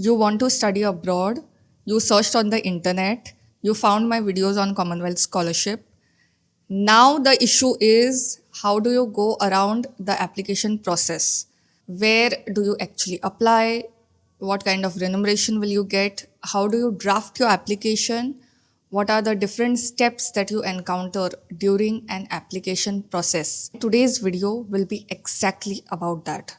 You want to study abroad, you searched on the internet, you found my videos on Commonwealth Scholarship. Now the issue is, how do you go around the application process? Where do you actually apply? What kind of remuneration will you get? How do you draft your application? What are the different steps that you encounter during an application process? Today's video will be exactly about that.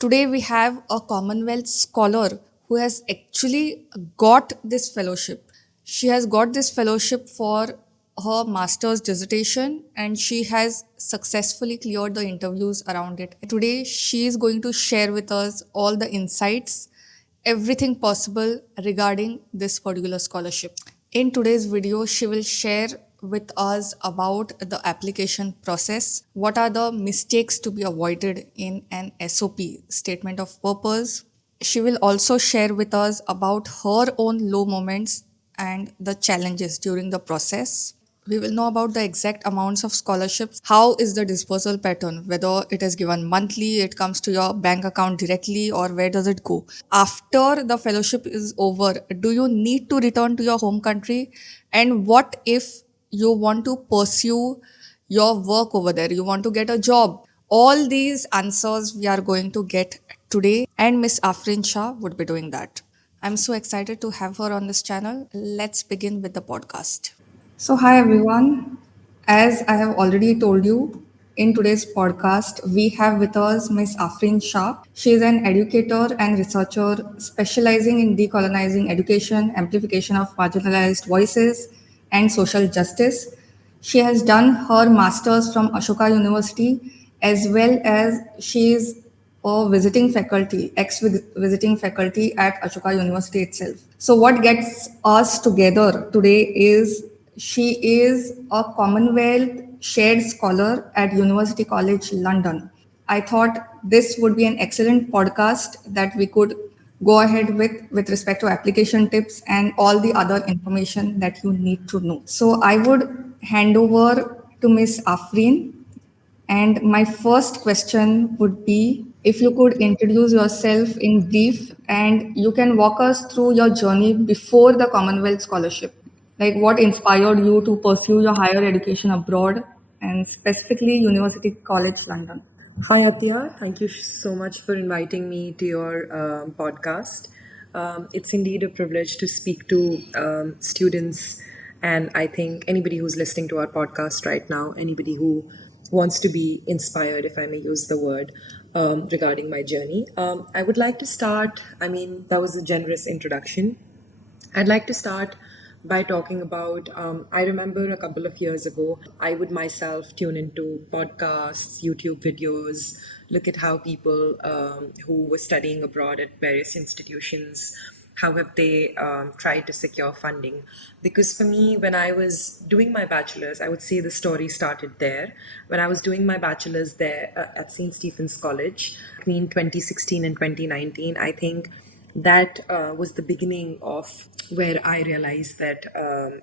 Today we have a Commonwealth scholar who has actually got this fellowship. She has got this fellowship for her master's dissertation and she has successfully cleared the interviews around it. Today she is going to share with us all the insights, everything possible regarding this particular scholarship. In today's video, she will share with us about the application process, what are the mistakes to be avoided in an SOP, statement of purpose. She will also share with us about her own low moments and the challenges during the process. We will know about the exact amounts of scholarships. How is the dispersal pattern? Whether it is given monthly, it comes to your bank account directly, or where does it go? After the fellowship is over, do you need to return to your home country? And what if you want to pursue your work over there? You want to get a job? All these answers we are going to get today, and Miss Afrin Shah would be doing that. I'm so excited to have her on this channel. Let's begin with the podcast. So, hi everyone. As I have already told you, in today's podcast, we have with us Ms. Afrin Shah. She is an educator and researcher specializing in decolonizing education, amplification of marginalized voices, and social justice. She has done her master's from Ashoka University, as well as she is a visiting faculty, ex-visiting faculty at Ashoka University itself. So what gets us together today is she is a Commonwealth Shared Scholar at University College London. I thought this would be an excellent podcast that we could go ahead with respect to application tips and all the other information that you need to know. So I would hand over to Miss Afreen, and my first question would be if you could introduce yourself in brief and you can walk us through your journey before the Commonwealth Scholarship. Like what inspired you to pursue your higher education abroad and specifically University College London? Hi, Atya. Thank you so much for inviting me to your podcast. It's indeed a privilege to speak to students, and I think anybody who's listening to our podcast right now, anybody who wants to be inspired, if I may use the word, regarding my journey. I would like to start, that was a generous introduction. I'd like to start by talking about. I remember a couple of years ago, I would myself tune into podcasts, YouTube videos, look at how people who were studying abroad at various institutions, how have they tried to secure funding. Because for me, when I was doing my bachelor's, I would say the story started there. When I was doing my bachelor's there at St. Stephen's College between 2016 and 2019, I think that was the beginning of where I realized that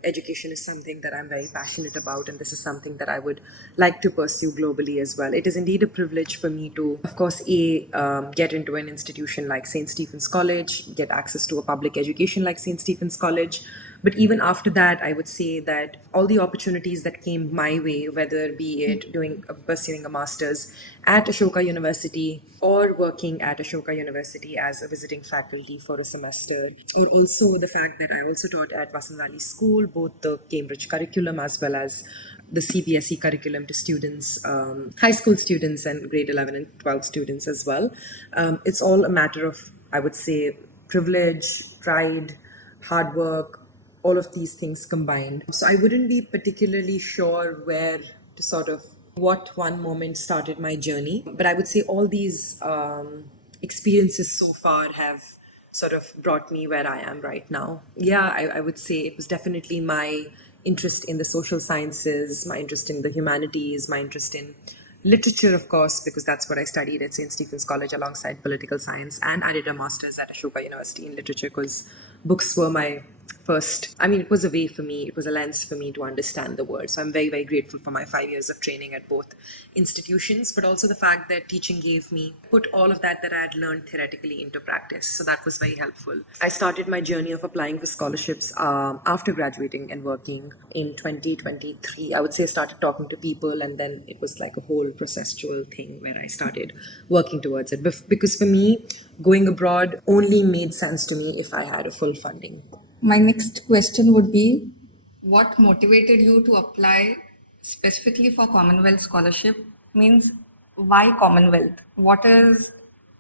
education is something that I'm very passionate about, and this is something that I would like to pursue globally as well. It is indeed a privilege for me to, of course, get into an institution like St. Stephen's College, get access to a public education like St. Stephen's College. But even after that, I would say that all the opportunities that came my way, whether be it pursuing a master's at Ashoka University or working at Ashoka University as a visiting faculty for a semester, or also the fact that I also taught at Vasant Valley School, both the Cambridge curriculum as well as the CBSE curriculum to students, high school students and grade 11 and 12 students as well. It's all a matter of, I would say, privilege, pride, hard work, all of these things combined. So I wouldn't be particularly sure where to sort of what one moment started my journey, but I would say all these experiences so far have sort of brought me where I am right now. Yeah, I would say it was definitely my interest in the social sciences, my interest in the humanities, my interest in literature, of course, because that's what I studied at St. Stephen's College alongside political science. And I did a master's at Ashoka University in literature because books were my first, I mean, it was a way for me, it was a lens for me to understand the world. So I'm very, very grateful for my 5 years of training at both institutions, but also the fact that teaching gave me, put all of that I had learned theoretically into practice. So that was very helpful. I started my journey of applying for scholarships after graduating and working in 2023. I would say I started talking to people, and then it was like a whole processual thing where I started working towards it. Because for me, going abroad only made sense to me if I had a full funding. My next question would be, what motivated you to apply specifically for Commonwealth Scholarship? Means, why Commonwealth? What is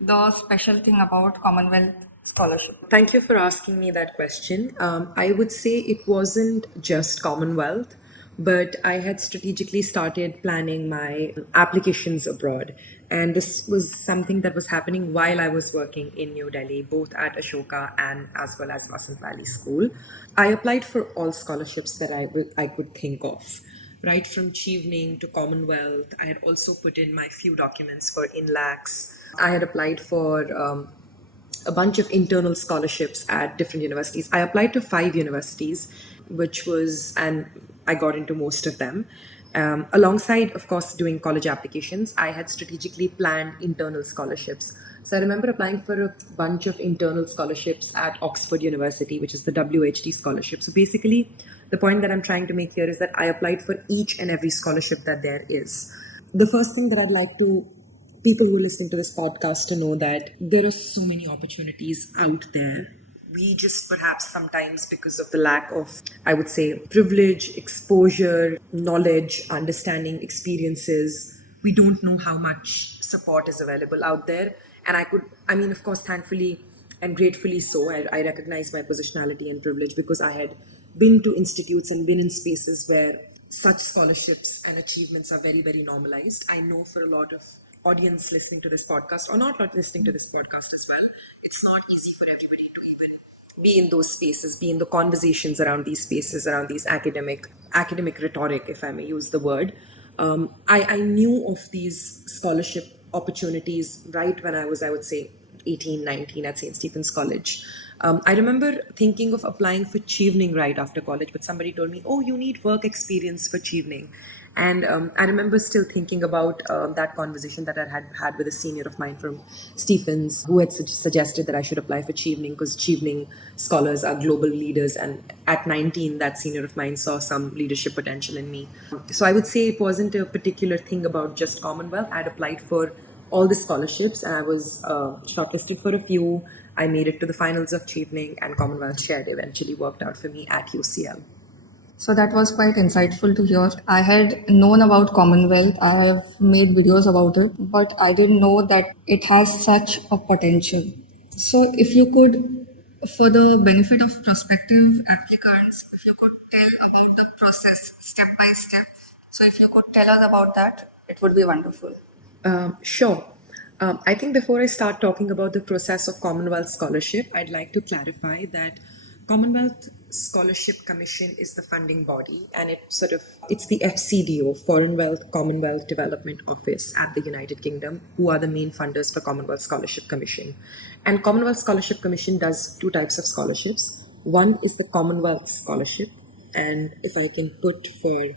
the special thing about Commonwealth Scholarship? Thank you for asking me that question. I would say it wasn't just Commonwealth, but I had strategically started planning my applications abroad. And this was something that was happening while I was working in New Delhi, both at Ashoka and as well as Vasant Valley School. I applied for all scholarships that I could think of, right from Chevening to Commonwealth. I had also put in my few documents for INLACs. I had applied for a bunch of internal scholarships at different universities. I applied to 5 universities, and I got into most of them. Alongside, of course, doing college applications, I had strategically planned internal scholarships. So I remember applying for a bunch of internal scholarships at Oxford University, which is the WHD scholarship. So basically, the point that I'm trying to make here is that I applied for each and every scholarship that there is. The first thing that I'd like to people who are listening to this podcast to know that there are so many opportunities out there. We just perhaps sometimes, because of the lack of, I would say, privilege, exposure, knowledge, understanding, experiences, we don't know how much support is available out there. And I mean, of course, thankfully and gratefully so, I recognize my positionality and privilege because I had been to institutes and been in spaces where such scholarships and achievements are very, very normalized. I know for a lot of audience listening to this podcast or not listening to this podcast as well, it's not easy for everybody to even be in those spaces, be in the conversations around these spaces, around these academic rhetoric, if I may use the word. I knew of these scholarship opportunities right when I was, I would say, 18, 19 at St. Stephen's College. I remember thinking of applying for Chevening right after college, but somebody told me, oh, you need work experience for Chevening. And I remember still thinking about that conversation that I had with a senior of mine from Stephens, who had suggested that I should apply for Chevening because Chevening scholars are global leaders. And at 19, that senior of mine saw some leadership potential in me. So I would say it wasn't a particular thing about just Commonwealth. I'd applied for all the scholarships and I was shortlisted for a few. I made it to the finals of Chevening, and Commonwealth Shared eventually worked out for me at UCL. So that was quite insightful to hear. I had known about Commonwealth, I have made videos about it, but I didn't know that it has such a potential. So, if you could, for the benefit of prospective applicants, if you could tell about the process step by step. So, if you could tell us about that, it would be wonderful. Sure. I think before I start talking about the process of Commonwealth Scholarship, I'd like to clarify that Commonwealth Scholarship Commission is the funding body, and it's the FCDO, Foreign Wealth Commonwealth Development Office at the United Kingdom, who are the main funders for Commonwealth Scholarship Commission. And Commonwealth Scholarship Commission does two types of scholarships. One is the Commonwealth Scholarship, and if I can put for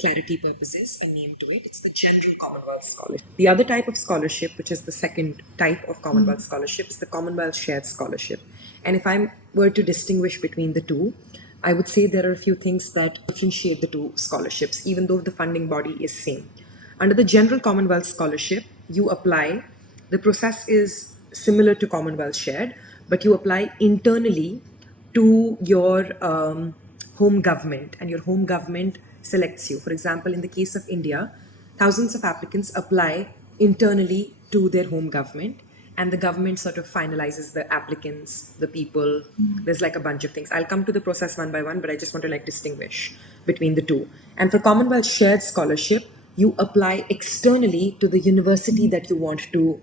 clarity purposes a name to it, it's the General Commonwealth Scholarship. The other type of scholarship, which is the second type of Commonwealth Scholarship, is the Commonwealth Shared Scholarship. And if I were to distinguish between the two, I would say there are a few things that differentiate the two scholarships, even though the funding body is same. Under the General Commonwealth Scholarship, you apply. The process is similar to Commonwealth Shared, but you apply internally to your home government, and your home government selects you. For example, in the case of India, thousands of applicants apply internally to their home government, and the government sort of finalizes the applicants, the people. There's like a bunch of things. I'll come to the process one by one, but I just want to like distinguish between the two. And for Commonwealth Shared Scholarship, you apply externally to the university that you want to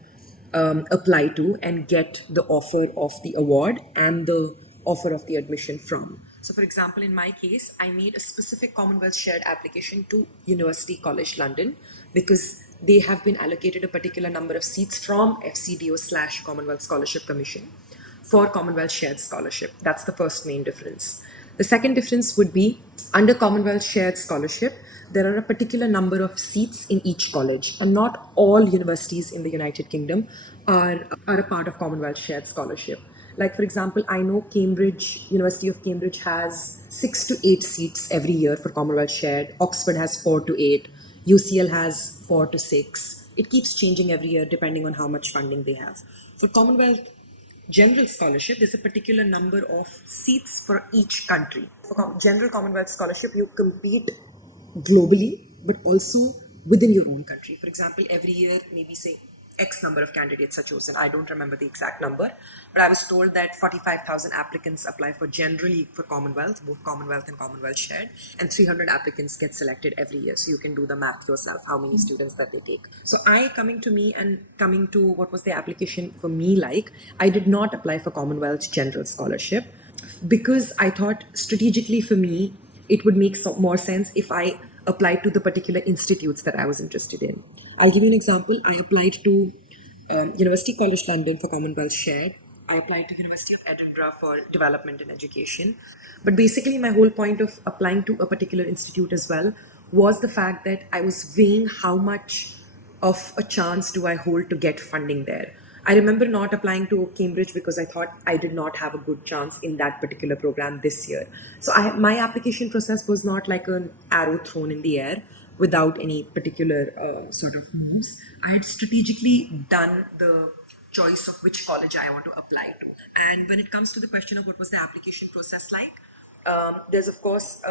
apply to and get the offer of the award and the offer of the admission from. So, for example, in my case, I made a specific Commonwealth Shared application to University College London because they have been allocated a particular number of seats from FCDO/Commonwealth Scholarship Commission for Commonwealth Shared Scholarship. That's the first main difference. The second difference would be under Commonwealth Shared Scholarship, there are a particular number of seats in each college, and not all universities in the United Kingdom are a part of Commonwealth Shared Scholarship. Like, for example, I know University of Cambridge has 6 to 8 seats every year for Commonwealth Shared. Oxford has 4 to 8. UCL has 4 to 6. It keeps changing every year depending on how much funding they have. For Commonwealth General Scholarship, there's a particular number of seats for each country. For General Commonwealth Scholarship, you compete globally, but also within your own country. For example, every year, maybe say X number of candidates are chosen. I don't remember the exact number, but I was told that 45,000 applicants apply for generally for Commonwealth, both Commonwealth and Commonwealth Shared, and 300 applicants get selected every year. So you can do the math yourself, how many students that they take. So coming to what was the application for me like, I did not apply for Commonwealth General Scholarship because I thought strategically for me, it would make more sense if I applied to the particular institutes that I was interested in. I'll give you an example. I applied to University College London for Commonwealth Shared. I applied to University of Edinburgh for Development and Education. But basically, my whole point of applying to a particular institute as well was the fact that I was weighing how much of a chance do I hold to get funding there. I remember not applying to Cambridge because I thought I did not have a good chance in that particular program this year. So my application process was not like an arrow thrown in the air without any particular sort of moves. I had strategically done the choice of which college I want to apply to. And when it comes to the question of what was the application process like, there's of course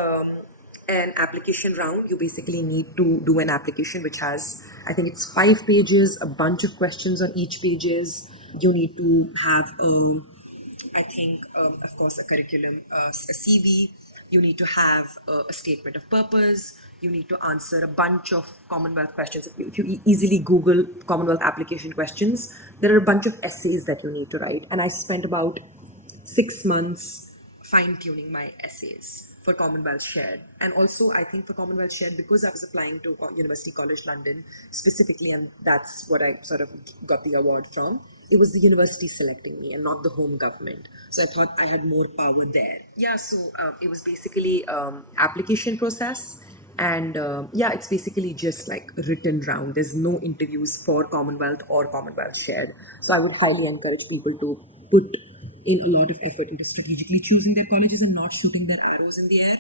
an application round. You basically need to do an application which has, I think it's 5 pages, a bunch of questions on each pages. You need to have, of course, a curriculum, a CV. You need to have a statement of purpose. You need to answer a bunch of Commonwealth questions. If you easily Google Commonwealth application questions, there are a bunch of essays that you need to write. And I spent about 6 months fine-tuning my essays for Commonwealth Shared. And also, I think for Commonwealth Shared, because I was applying to University College London specifically, and that's what I sort of got the award from, it was the university selecting me and not the home government. So I thought I had more power there. Yeah, so it was basically application process. And it's basically just like a written round. There's no interviews for Commonwealth or Commonwealth Shared. So I would highly encourage people to put in a lot of effort into strategically choosing their colleges and not shooting their arrows in the air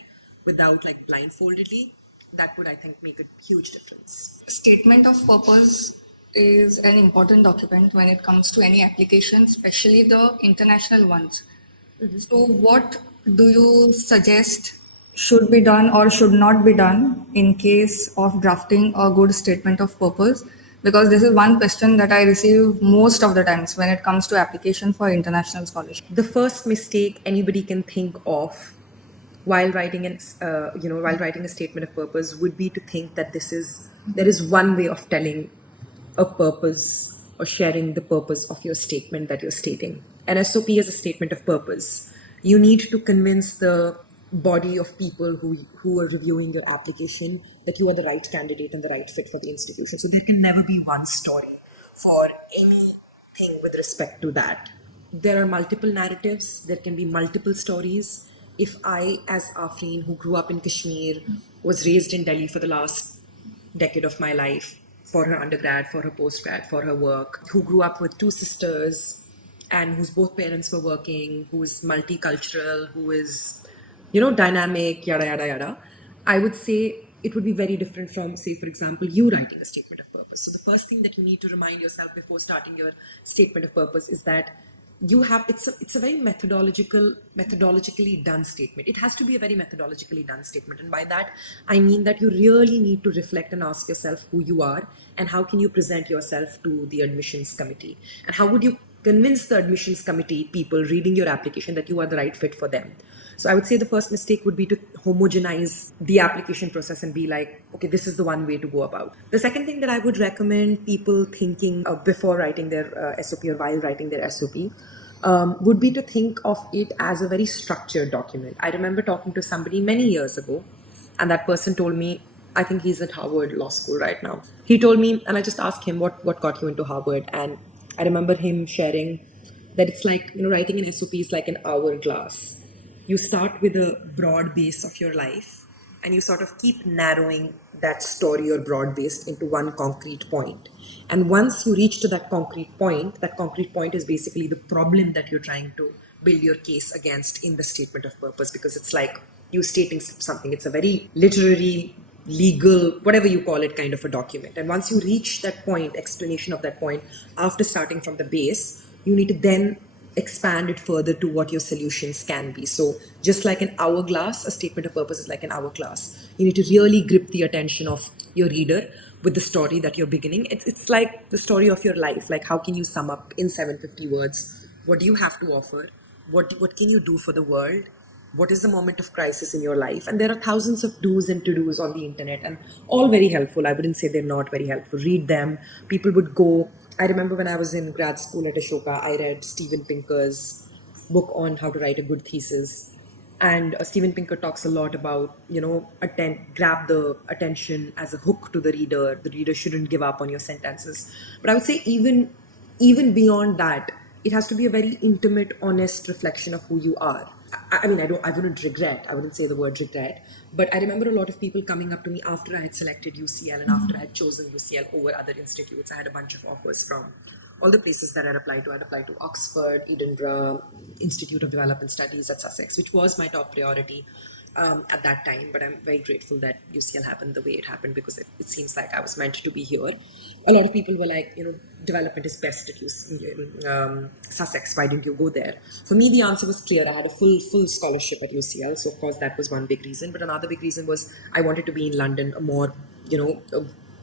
without like blindfoldedly. That would, I think, make a huge difference. Statement of purpose is an important document when it comes to any application, especially the international ones. So, what do you suggest should be done or should not be done in case of drafting a good statement of purpose? Because this is one question that I receive most of the times when it comes to application for international scholarship. The first mistake anybody can think of while writing a statement of purpose would be to think that there is one way of telling a purpose or sharing the purpose of your statement that you're stating. An SOP is a statement of purpose. You need to convince the body of people who are reviewing your application that you are the right candidate and the right fit for the institution. So there can never be one story for anything with respect to that. There are multiple narratives, there can be multiple stories. If I, as Afreen, who grew up in Kashmir, was raised in Delhi for the last decade of my life, for her undergrad, for her postgrad, for her work, who grew up with two sisters and whose both parents were working, who is multicultural, who is, dynamic, yada, yada, yada, I would say it would be very different from, say, for example, you writing a statement of purpose. So the first thing that you need to remind yourself before starting your statement of purpose is that it's a very methodologically done statement. It has to be a very methodologically done statement, and by that I mean that you really need to reflect and ask yourself who you are and how can you present yourself to the admissions committee, and how would you convince the admissions committee people reading your application that you are the right fit for them. So I would say the first mistake would be to homogenize the application process and be like, okay, this is the one way to go about. The second thing that I would recommend people thinking before writing their SOP or while writing their SOP would be to think of it as a very structured document. I remember talking to somebody many years ago, and that person told me, I think he's at Harvard Law School right now. He told me, and I just asked him, what got you into Harvard? And I remember him sharing that it's like, writing an SOP is like an hourglass. You start with a broad base of your life and you sort of keep narrowing that story or broad base into one concrete point. And once you reach to that concrete point is basically the problem that you're trying to build your case against in the statement of purpose, because it's like you stating something. It's a very literary, legal, whatever you call it, kind of a document. And once you reach that point, explanation of that point, after starting from the base, you need to then expand it further to what your solutions can be. So just like an hourglass, a statement of purpose is like an hourglass. You need to really grip the attention of your reader with the story that you're beginning. It's like the story of your life. Like, how can you sum up in 750 words? What do you have to offer? What can you do for the world? What is the moment of crisis in your life? And there are thousands of do's and to-dos on the internet, and all very helpful. I wouldn't say they're not very helpful. Read them. People would go. I remember when I was in grad school at Ashoka, I read Steven Pinker's book on how to write a good thesis. And Steven Pinker talks a lot about, grab the attention as a hook to the reader. The reader shouldn't give up on your sentences. But I would say even beyond that, it has to be a very intimate, honest reflection of who you are. I mean, I wouldn't say the word regret, but I remember a lot of people coming up to me after I had selected UCL and after I had chosen UCL over other institutes. I had a bunch of offers from all the places that I'd applied to. I'd applied to Oxford, Edinburgh, Institute of Development Studies at Sussex, which was my top priority at that time. But I'm very grateful that UCL happened the way it happened, because it seems like I was meant to be here. A lot of people were like, development is best at Sussex. Why didn't you go there? For me, the answer was clear. I had a full scholarship at UCL, so of course that was one big reason. But another big reason was I wanted to be in London.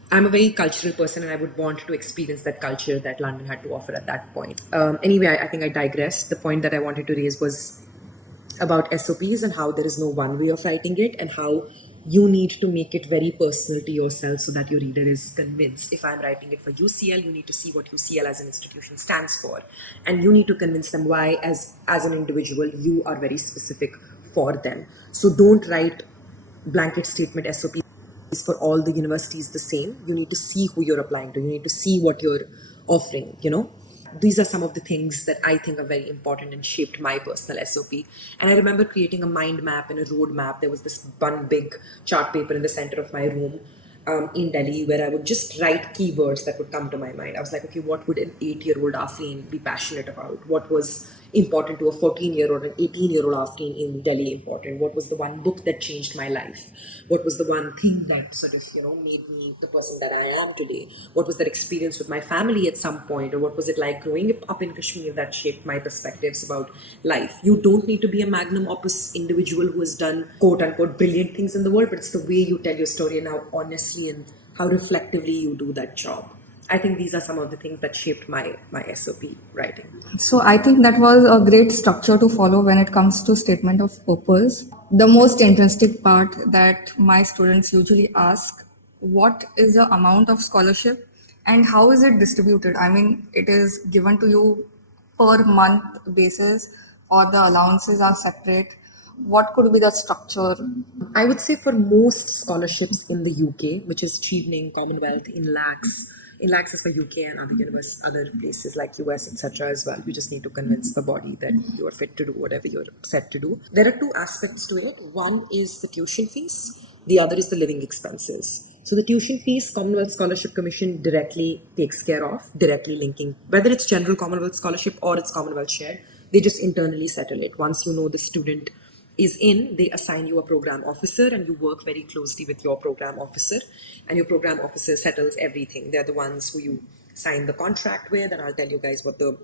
I'm a very cultural person, and I would want to experience that culture that London had to offer at that point. Anyway, I think I digressed. The point that I wanted to raise was about SOPs and how there is no one way of writing it, and how you need to make it very personal to yourself so that your reader is convinced. If I'm writing it for UCL, you need to see what UCL as an institution stands for, and you need to convince them why, as an individual, you are very specific for them. So don't write blanket statement SOPs for all the universities the same. You need to see who you're applying to. You need to see what you're offering, These are some of the things that I think are very important and shaped my personal SOP. And I remember creating a mind map and a road map. There was this one big chart paper in the center of my room in Delhi, where I would just write keywords that would come to my mind. I was like, okay, what would an 8-year-old Afreen be passionate about? What was important to a 14-year-old and 18-year-old Afreen in Delhi important? What was the one book that changed my life? What was the one thing that sort of, made me the person that I am today? What was that experience with my family at some point? Or what was it like growing up in Kashmir that shaped my perspectives about life? You don't need to be a magnum opus individual who has done quote unquote brilliant things in the world, but it's the way you tell your story and how honestly and how reflectively you do that job. I think these are some of the things that shaped my SOP writing. So I think that was a great structure to follow when it comes to statement of purpose. The most interesting part that my students usually ask, what is the amount of scholarship and how is it distributed? I mean, it is given to you per month basis or the allowances are separate. What could be the structure? I would say for most scholarships in the UK, which is achieving Commonwealth in lakhs is for UK and other places like US, etc. as well. You just need to convince the body that you are fit to do whatever you're set to do. There are two aspects to it. One is the tuition fees. The other is the living expenses. So the tuition fees, Commonwealth Scholarship Commission directly takes care of, directly linking, whether it's general Commonwealth Scholarship or it's Commonwealth shared, they just internally settle it. Once you know the student is in, they assign you a program officer and you work very closely with your program officer, and your program officer settles everything. They're the ones who you sign the contract with, and I'll tell you guys what the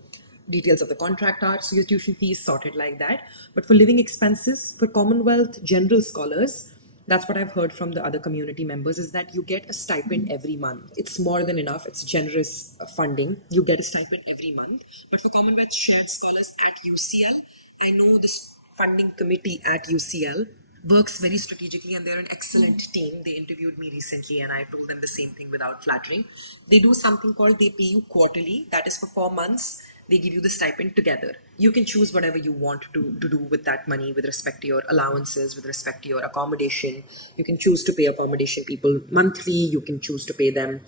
details of the contract are. So your tuition fee is sorted like that. But for living expenses, for Commonwealth general scholars, that's what I've heard from the other community members, is that you get a stipend every month. It's more than enough. It's generous funding. You get a stipend every month. But for Commonwealth shared scholars at UCL, I know this funding committee at UCL works very strategically, and they're an excellent team. They interviewed me recently and I told them the same thing without flattering. They do something called, they pay you quarterly. That is for 4 months. they give you the stipend together. You can choose whatever you want to do with that money with respect to your allowances, with respect to your accommodation. You can choose to pay accommodation people monthly, you can choose to pay them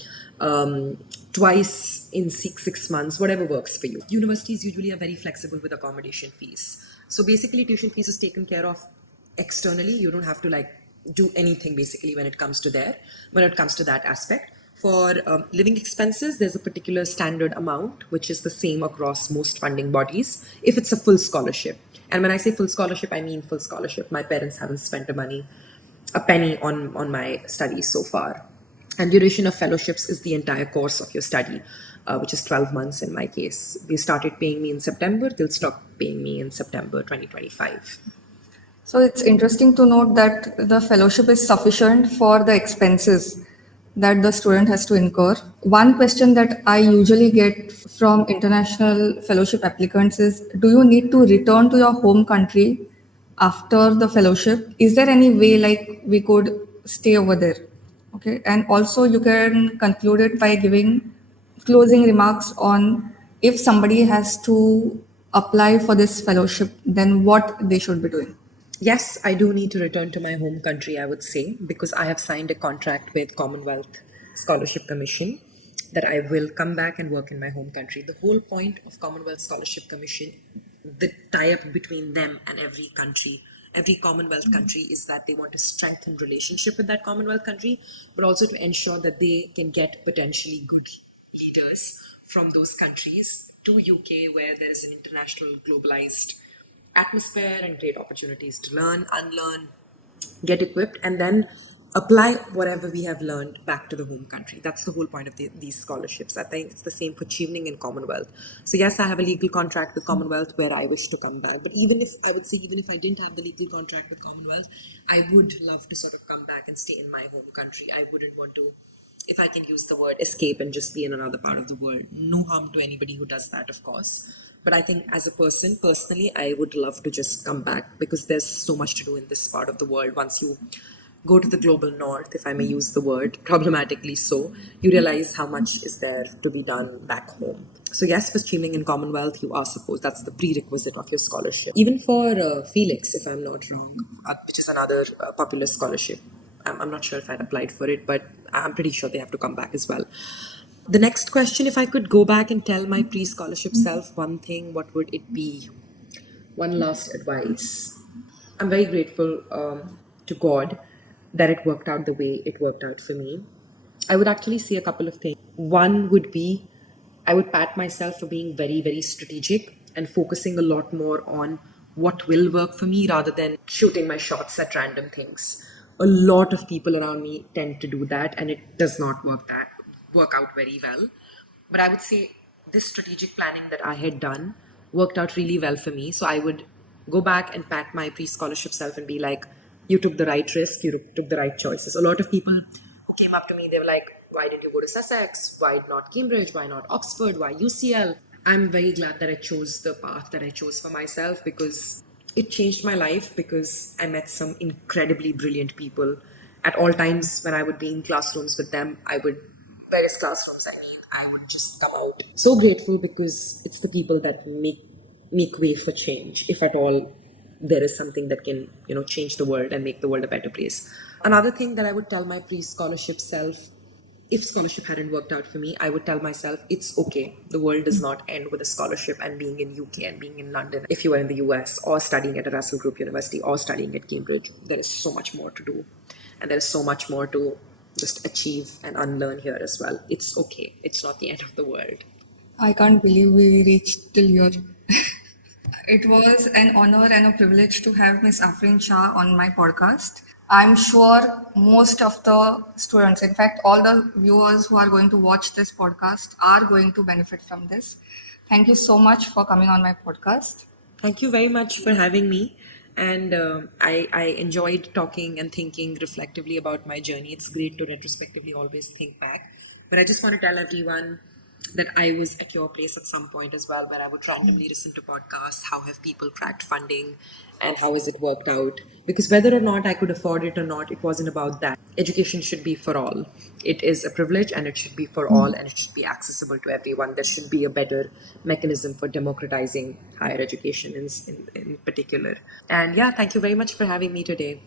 twice in six months, whatever works for you. Universities usually are very flexible with accommodation fees. So basically, tuition fees is taken care of externally. You don't have to like do anything basically when it comes to that aspect. For living expenses, there's a particular standard amount which is the same across most funding bodies if it's a full scholarship. And when I say full scholarship, I mean full scholarship. My parents haven't spent a penny on my studies so far. And duration of fellowships is the entire course of your study, which is 12 months in my case. They started paying me in September, they'll stop paying me in September 2025. So it's interesting to note that the fellowship is sufficient for the expenses that the student has to incur. One question that I usually get from international fellowship applicants is, do you need to return to your home country after the fellowship? Is there any way like we could stay over there? Okay. And also you can conclude it by giving closing remarks on if somebody has to apply for this fellowship, then what they should be doing. Yes, I do need to return to my home country, I would say, because I have signed a contract with Commonwealth Scholarship Commission that I will come back and work in my home country. The whole point of Commonwealth Scholarship Commission, the tie-up between them and every Commonwealth country, is that they want to strengthen relationship with that Commonwealth country, but also to ensure that they can get potentially good leaders from those countries to UK, where there is an international globalized atmosphere and great opportunities to learn, unlearn, get equipped, and then apply whatever we have learned back to the home country. That's the whole point of these scholarships. I think it's the same for Chevening and Commonwealth. So yes, I have a legal contract with Commonwealth where I wish to come back. But even if I didn't have the legal contract with Commonwealth, I would love to sort of come back and stay in my home country. I wouldn't want to, if I can use the word escape and just be in another part of the world. No harm to anybody who does that, of course. But I think as a person, personally, I would love to just come back because there's so much to do in this part of the world. Once you go to the global north, if I may use the word, problematically so, you realize how much is there to be done back home. So yes, for streaming in Commonwealth, you are supposed, that's the prerequisite of your scholarship. Even for Felix, if I'm not wrong, which is another popular scholarship. I'm not sure if I'd applied for it, but I'm pretty sure they have to come back as well. The next question, if I could go back and tell my pre-scholarship self one thing, what would it be? One last advice. I'm very grateful to God that it worked out the way it worked out for me. I would actually say a couple of things. One would be I would pat myself for being very, very strategic and focusing a lot more on what will work for me rather than shooting my shots at random things. A lot of people around me tend to do that and it does not work out very well. But I would say this strategic planning that I had done worked out really well for me. So I would go back and pat my pre-scholarship self and be like, you took the right risk, you took the right choices. A lot of people who came up to me, they were like, why did you go to Sussex? Why not Cambridge? Why not Oxford? Why UCL? I'm very glad that I chose the path that I chose for myself because it changed my life because I met some incredibly brilliant people. At all times when I would be in classrooms with them, various classrooms, I would just come out so grateful because it's the people that make way for change, if at all there is something that can, change the world and make the world a better place. Another thing that I would tell my pre-scholarship self, if scholarship hadn't worked out for me, I would tell myself it's okay. The world does not end with a scholarship and being in UK and being in London. If you are in the US or studying at a Russell Group University or studying at Cambridge, there is so much more to do. And there is so much more to just achieve and unlearn here as well. It's okay. It's not the end of the world. I can't believe we reached till here. It was an honor and a privilege to have Miss Afrin Shah on my podcast. I'm sure most of the students, in fact, all the viewers who are going to watch this podcast, are going to benefit from this. Thank you so much for coming on my podcast. Thank you very much for having me. And I enjoyed talking and thinking reflectively about my journey. It's great to retrospectively always think back. But I just want to tell everyone that I was at your place at some point as well, where I would randomly listen to podcasts. How have people cracked funding and how has it worked out? Because whether or not I could afford it or not, it wasn't about that. Education should be for all. It is a privilege and it should be for all and it should be accessible to everyone. There should be a better mechanism for democratizing higher education in particular. And yeah, thank you very much for having me today.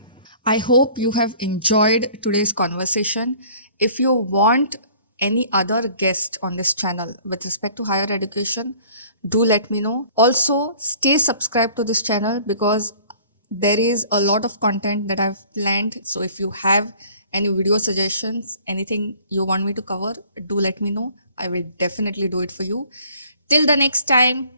I hope you have enjoyed today's conversation. If you want any other guest on this channel with respect to higher education, do let me know. Also, stay subscribed to this channel because there is a lot of content that I've planned. So if you have any video suggestions, anything you want me to cover, do let me know. I will definitely do it for you. Till the next time,